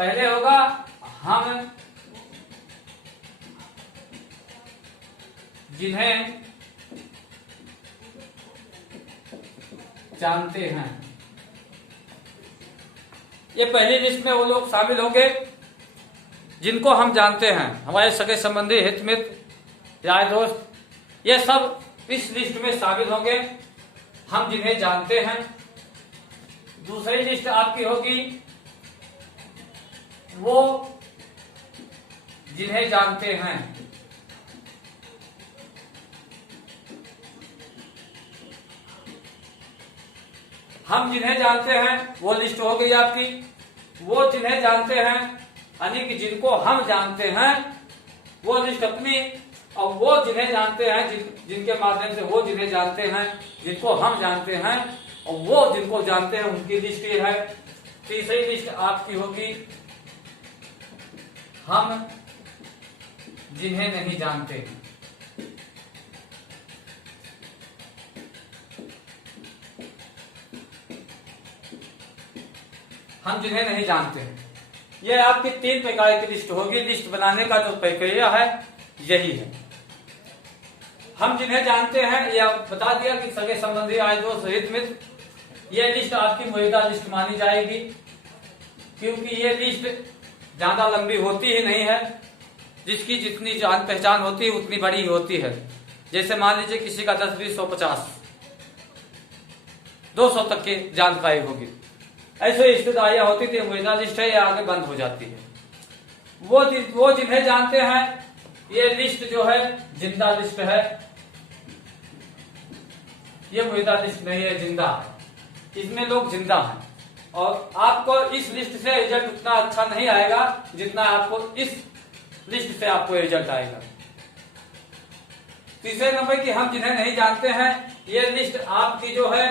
पहले होगा हम जिन्हें जानते हैं। ये पहली लिस्ट में वो लोग शामिल होंगे जिनको हम जानते हैं, हमारे सगे संबंधी, हित मित्र, यार दोस्त, ये सब इस लिस्ट में शामिल होंगे, हम जिन्हें जानते हैं। दूसरी लिस्ट आपकी होगी वो जिन्हें जानते हैं। हम जिन्हें जानते हैं वो लिस्ट हो गई आपकी। वो जिन्हें जानते हैं यानी कि जिनको हम जानते हैं वो लिस्ट अपनी, और वो जिन्हें जानते हैं जिनके माध्यम से वो जिन्हें जानते हैं, जिनको हम जानते हैं और वो जिनको जानते हैं उनकी लिस्ट ये है। तीसरी लिस्ट आपकी होगी हम जिन्हें नहीं जानते। हम जिन्हें नहीं जानते हैं, यह आपकी 3 प्रकार की लिस्ट होगी। लिस्ट बनाने का जो प्रक्रिया है यही है। हम जिन्हें जानते हैं या बता दिया कि सगे संबंधी, आए दोस्त, हित मित्र, यह लिस्ट आपकी मौजूदा लिस्ट मानी जाएगी, क्योंकि ये लिस्ट ज्यादा लंबी होती ही नहीं है। जिसकी जितनी जान पहचान होती है उतनी बड़ी होती है। जैसे मान लीजिए किसी का 10, 20, 100, 50, 200 तक की जानकारी होगी। ऐसे रिश्तेदारियां होती थी, मौजूदा लिस्ट है, ये आगे बंद हो जाती है। वो जिन्हें जानते हैं, ये लिस्ट जो है जिंदा लिस्ट है, ये मौजूदा लिस्ट नहीं है, जिंदा है। इसमें लोग जिंदा हैं और आपको इस लिस्ट से रिजल्ट उतना अच्छा नहीं आएगा जितना आपको इस लिस्ट से आपको रिजल्ट आएगा। तीसरे नंबर की हम जिन्हें नहीं जानते हैं, ये लिस्ट आपकी जो है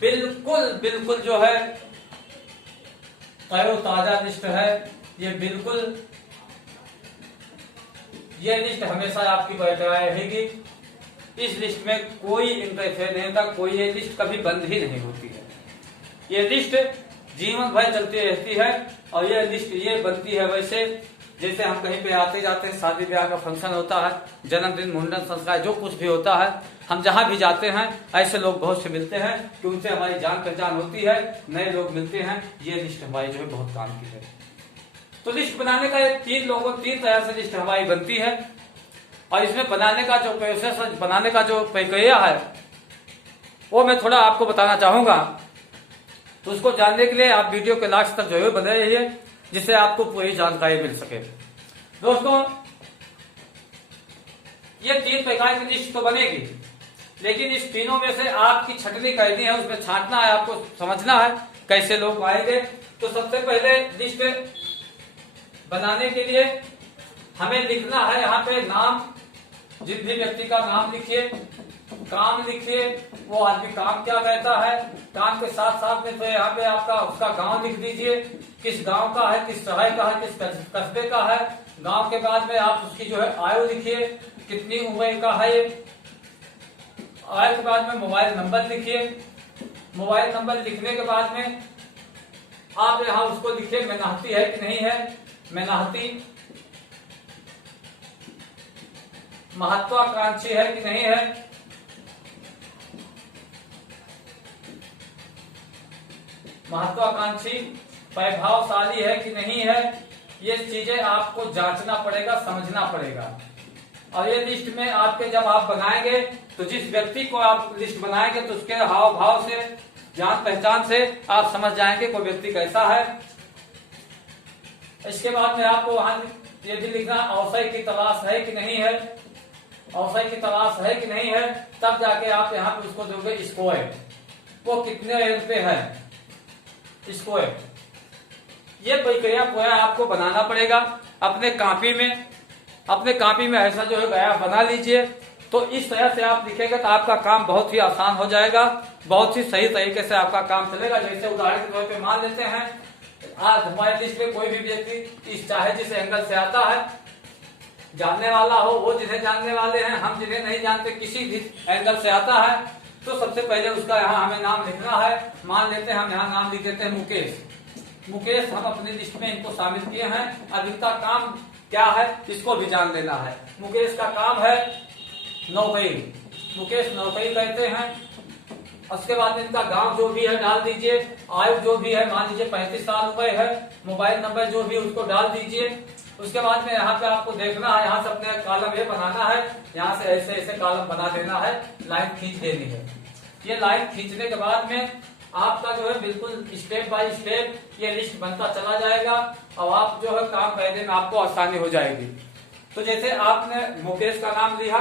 बिल्कुल जो है ताजा लिस्ट है। ये बिल्कुल, ये लिस्ट हमेशा आपकी बरकरार रहेगी। इस लिस्ट में कोई इंटरफेयर नहीं होता, कोई ये लिस्ट कभी बंद ही नहीं होती है। ये लिस्ट जीवन भर चलती रहती है और ये लिस्ट ये बनती है वैसे जैसे हम कहीं पे आते जाते हैं, शादी ब्याह का फंक्शन होता है, जन्मदिन, मुंडन, संस्कार, जो कुछ भी होता है, हम जहां भी जाते हैं ऐसे लोग बहुत से मिलते हैं कि उनसे हमारी जान पहचान होती है, नए लोग मिलते हैं। ये लिस्ट हमारी जो है बहुत काम की है। तो लिस्ट बनाने का 3 तरह से लिस्ट हमारी बनती है और इसमें बनाने का जो प्रोसेस, बनाने का जो प्रक्रिया है वो मैं थोड़ा आपको बताना चाहूंगा। तो उसको जानने के लिए आप वीडियो के लास्ट तक जरूर बने रहिए, जिससे आपको पूरी जानकारी मिल सके। दोस्तों, ये 3 प्रकार की लिस्ट तो बनेगी, लेकिन इस तीनों में से आपकी छटनी करनी है, उसमें छांटना है, आपको समझना है कैसे लोग आएंगे। तो सबसे पहले लिस्ट बनाने के लिए हमें लिखना है यहाँ पे नाम, जिस भी व्यक्ति का नाम लिखिए, काम लिखिए, वो आदमी काम क्या कहता है, काम के साथ साथ में तो यहाँ पे आपका उसका गांव लिख दीजिए, किस गांव का है, किस शहर का है, किस कस्बे का है। गांव के बाद में आप उसकी जो है आयु लिखिए, कितनी उम्र का है। आयु के बाद में मोबाइल नंबर लिखिए। मोबाइल नंबर लिखने के बाद में आप यहाँ उसको लिखिए मेनाहती है कि नहीं है, मेनाहती, महत्वाकांक्षी है कि नहीं है, महत्वाकांक्षी, वैभवशाली है कि नहीं है। ये चीजें आपको जांचना पड़ेगा, समझना पड़ेगा। और ये लिस्ट में आपके जब आप बनाएंगे तो जिस व्यक्ति को आप लिस्ट बनाएंगे तो उसके हाव भाव से, जान पहचान से आप समझ जाएंगे कोई व्यक्ति कैसा है। इसके बाद में आपको वहां ये भी लिखना अवसर की तलाश है कि नहीं है, अवसर की तलाश है कि नहीं है। तब जाके आप यहाँ पे उसको दोगे स्कोर, वो कितने रैंक पे है, स्कोर। ये प्रक्रिया पूरा आपको बनाना पड़ेगा अपने कॉपी में ऐसा जो है गया बना लीजिए। तो इस तरह से आप लिखेंगे तो आपका काम बहुत ही आसान हो जाएगा, बहुत ही सही तरीके से आपका काम चलेगा। जैसे उदाहरण के तौर पे मान लेते हैं, आज हमारे लिस्ट में कोई भी व्यक्ति चाहे जिस एंगल से आता है, जानने वाला हो, वो जिन्हें जानने वाले हैं, हम जिन्हें नहीं जानते, किसी भी एंगल से आता है, तो सबसे पहले उसका यहाँ हमें नाम लिखना है। मान लेते हैं हम यहाँ नाम लिख देते हैं मुकेश। मुकेश हम अपनी लिस्ट में इनको शामिल किए हैं। अब इनका काम क्या है इसको भी जान लेना है। मुकेश का काम है नौकरी, मुकेश नौकरी करते हैं। उसके बाद इनका गांव जो भी है डाल दीजिए, आयु जो भी है मान लीजिए 35 साल उम्र है, मोबाइल नंबर जो भी उसको डाल दीजिए। उसके बाद में यहाँ पे आपको देखना है, यहाँ से अपने कॉलम ये बनाना है, यहाँ से ऐसे ऐसे कॉलम बना देना है, लाइन खींच देनी है। ये लाइन खींचने के बाद में आपका जो है बिल्कुल स्टेप बाय स्टेप ये लिस्ट बनता चला जाएगा और आप जो है काम करने में आपको आसानी हो जाएगी। तो जैसे आपने मुकेश का नाम लिखा,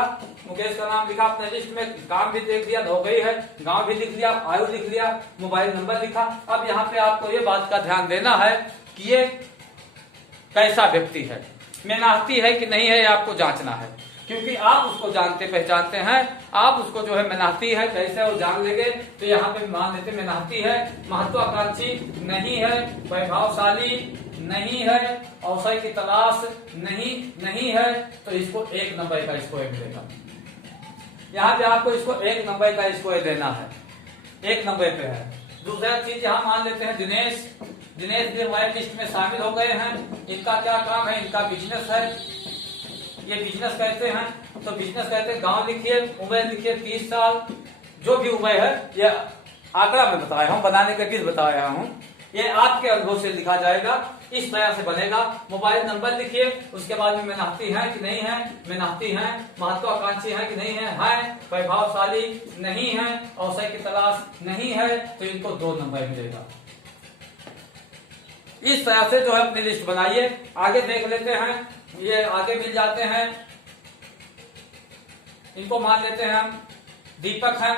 मुकेश का नाम लिखा अपने लिस्ट में, काम भी देख लिया, नौकरी है, गांव भी लिख लिया, आयु लिख लिया, मोबाइल नंबर लिखा। अब यहाँ पे आपको ये बात का ध्यान देना है कि ये कैसा व्यक्ति है, मेहनती है कि नहीं है, आपको जांचना है। क्योंकि आप उसको जानते पहचानते हैं, आप उसको जो है मेहनती है कैसे वो जान लेंगे। तो यहाँ पे मान लेते मेहनती है, महत्वाकांक्षी नहीं है, वैभवशाली नहीं है, अवसर की तलाश नहीं है, तो इसको 1 नंबर का स्कोर मिलेगा। यहाँ पे आपको इसको 1 नंबर का स्कोर देना है, 1 नंबर पे है। दूसरा चीज यहाँ मान लेते हैं दिनेश, दिनेश भी हमारे लिस्ट में शामिल हो गए हैं। इनका क्या काम है, इनका बिजनेस है, ये बिजनेस कहते हैं। तो बिजनेस कहते हैं, गांव लिखिए, उम्र लिखिए 30 साल, जो भी उम्र है ये आंकड़ा में बताया हूँ, बनाने का किस बताया हूँ, ये आपके अनुभव से लिखा जाएगा, इस तरह से बनेगा। मोबाइल नंबर लिखिए, उसके बाद में मेहनती है कि नहीं है, मेहनती है, महत्वाकांक्षी है कि नहीं है, वैभवशाली नहीं है, अवसर की तलाश नहीं है, तो इनको 2 नंबर मिलेगा। इस तरह से जो है अपनी लिस्ट बनाइए। आगे देख लेते हैं, ये आगे मिल जाते हैं, इनको मान लेते हैं हम दीपक हैं।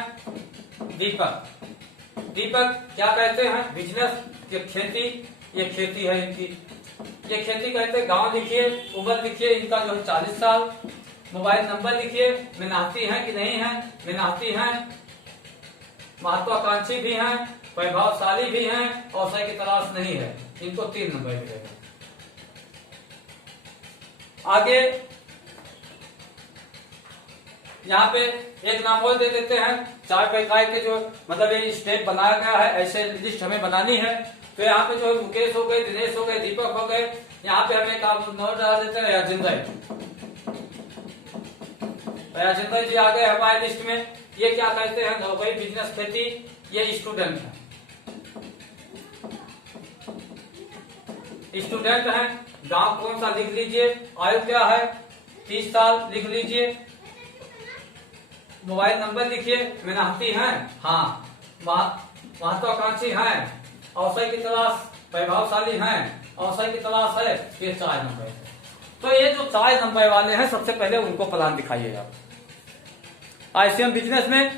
दीपक क्या कहते हैं, बिजनेस, ये खेती, ये खेती है इनकी, ये खेती कहते हैं। गांव लिखिए, उम्र लिखिए, इनका जो है 40 साल, मोबाइल नंबर लिखिए, मेहनती है कि नहीं है, मेहनती है, महत्वाकांक्षी भी हैं, वैभवशाली भी हैं, अवसर की तलाश नहीं है, इनको 3 नंबर मिलेगा। आगे यहाँ पे एक नाम और दे देते हैं, 4 प्रकार के जो मतलब ये स्टेप बनाया गया है, ऐसे लिस्ट हमें बनानी है। तो यहाँ पे जो है मुकेश हो गए, दिनेश हो गए, दीपक हो गए, यहाँ पे हमें काम नोट डाल देते हैं राजेंद्र जी आ गए हमारे लिस्ट में। ये क्या कहते हैं, नौकरी, बिजनेस, खेती, ये स्टूडेंट है, स्टूडेंट हैं। गांव कौन सा लिख लीजिए, आयु क्या है 30 साल लिख लीजिए, मोबाइल नंबर लिखिए, मेहनती हैं, हाँ, महत्वाकांक्षी हैं, अवसर की तलाश, वैभवशाली हैं, अवसर की तलाश है, ये 4 नंबर है। तो ये जो 4 नंबर वाले हैं सबसे पहले उनको प्लान दिखाइए आप। आईसीएम बिजनेस में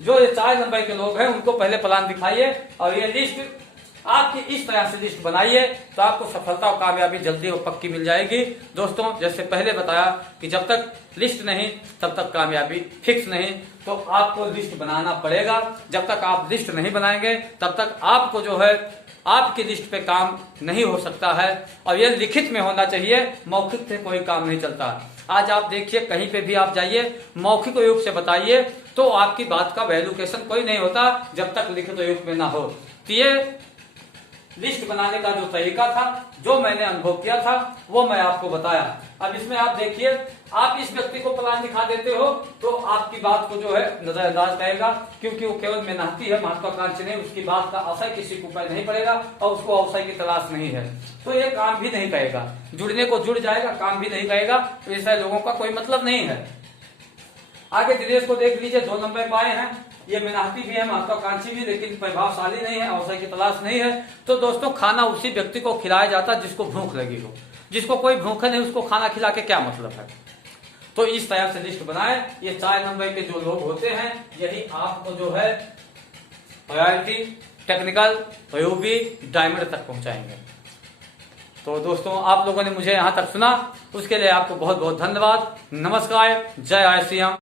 जो ये 4 नंबर के लोग हैं उनको पहले प्लान दिखाइए और ये लिस्ट आपकी इस तरह से लिस्ट बनाइए, तो आपको सफलता और कामयाबी जल्दी और पक्की मिल जाएगी। दोस्तों जैसे पहले बताया कि जब तक लिस्ट नहीं तब तक कामयाबी फिक्स नहीं, तो आपको लिस्ट बनाना पड़ेगा। जब तक आप लिस्ट नहीं बनाएंगे तब तक आपको जो है आपकी लिस्ट पे काम नहीं हो सकता है। और ये लिखित में होना चाहिए, मौखिक से कोई काम नहीं चलता। आज आप देखिए कहीं पे भी आप जाइए, मौखिक रूप से बताइए तो आपकी बात का वैल्यूकेशन कोई नहीं होता जब तक लिखित रूप में ना हो। तो ये लिस्ट बनाने का जो तरीका था, जो मैंने अनुभव किया था, वो मैं आपको बताया। अब इसमें आप देखिए, आप इस व्यक्ति को प्लान दिखा देते हो तो आपकी बात को जो है नजरअंदाज करेगा, क्योंकि वो केवल मेहनती है, महत्वाकांक्षी नहीं, उसकी बात का असर किसी को ऊपर नहीं पड़ेगा और उसको अवसर की तलाश नहीं है, तो ये काम भी नहीं करेगा। जुड़ने को जुड़ जाएगा, काम भी नहीं करेगा, तो ऐसे लोगों का कोई मतलब नहीं है। आगे दिनेश को देख लीजिए, 2 नंबर पाए हैं, ये मेहनती भी है, महत्वाकांक्षी भी, लेकिन प्रभावशाली नहीं है, अवसर की तलाश नहीं है। तो दोस्तों खाना उसी व्यक्ति को खिलाया जाता है जिसको भूख लगी हो, जिसको कोई भूख नहीं उसको खाना खिला के क्या मतलब है। तो इस तरह से लिस्ट बनाए। ये 4 नंबर के जो लोग होते हैं यही आपको जो है प्रायोरिटी, टेक्निकल, प्रयोगी, डायमंड तक पहुंचाएंगे। तो दोस्तों आप लोगों ने मुझे यहाँ तक सुना, उसके लिए आपको बहुत बहुत धन्यवाद। नमस्कार, जय आईसीएम।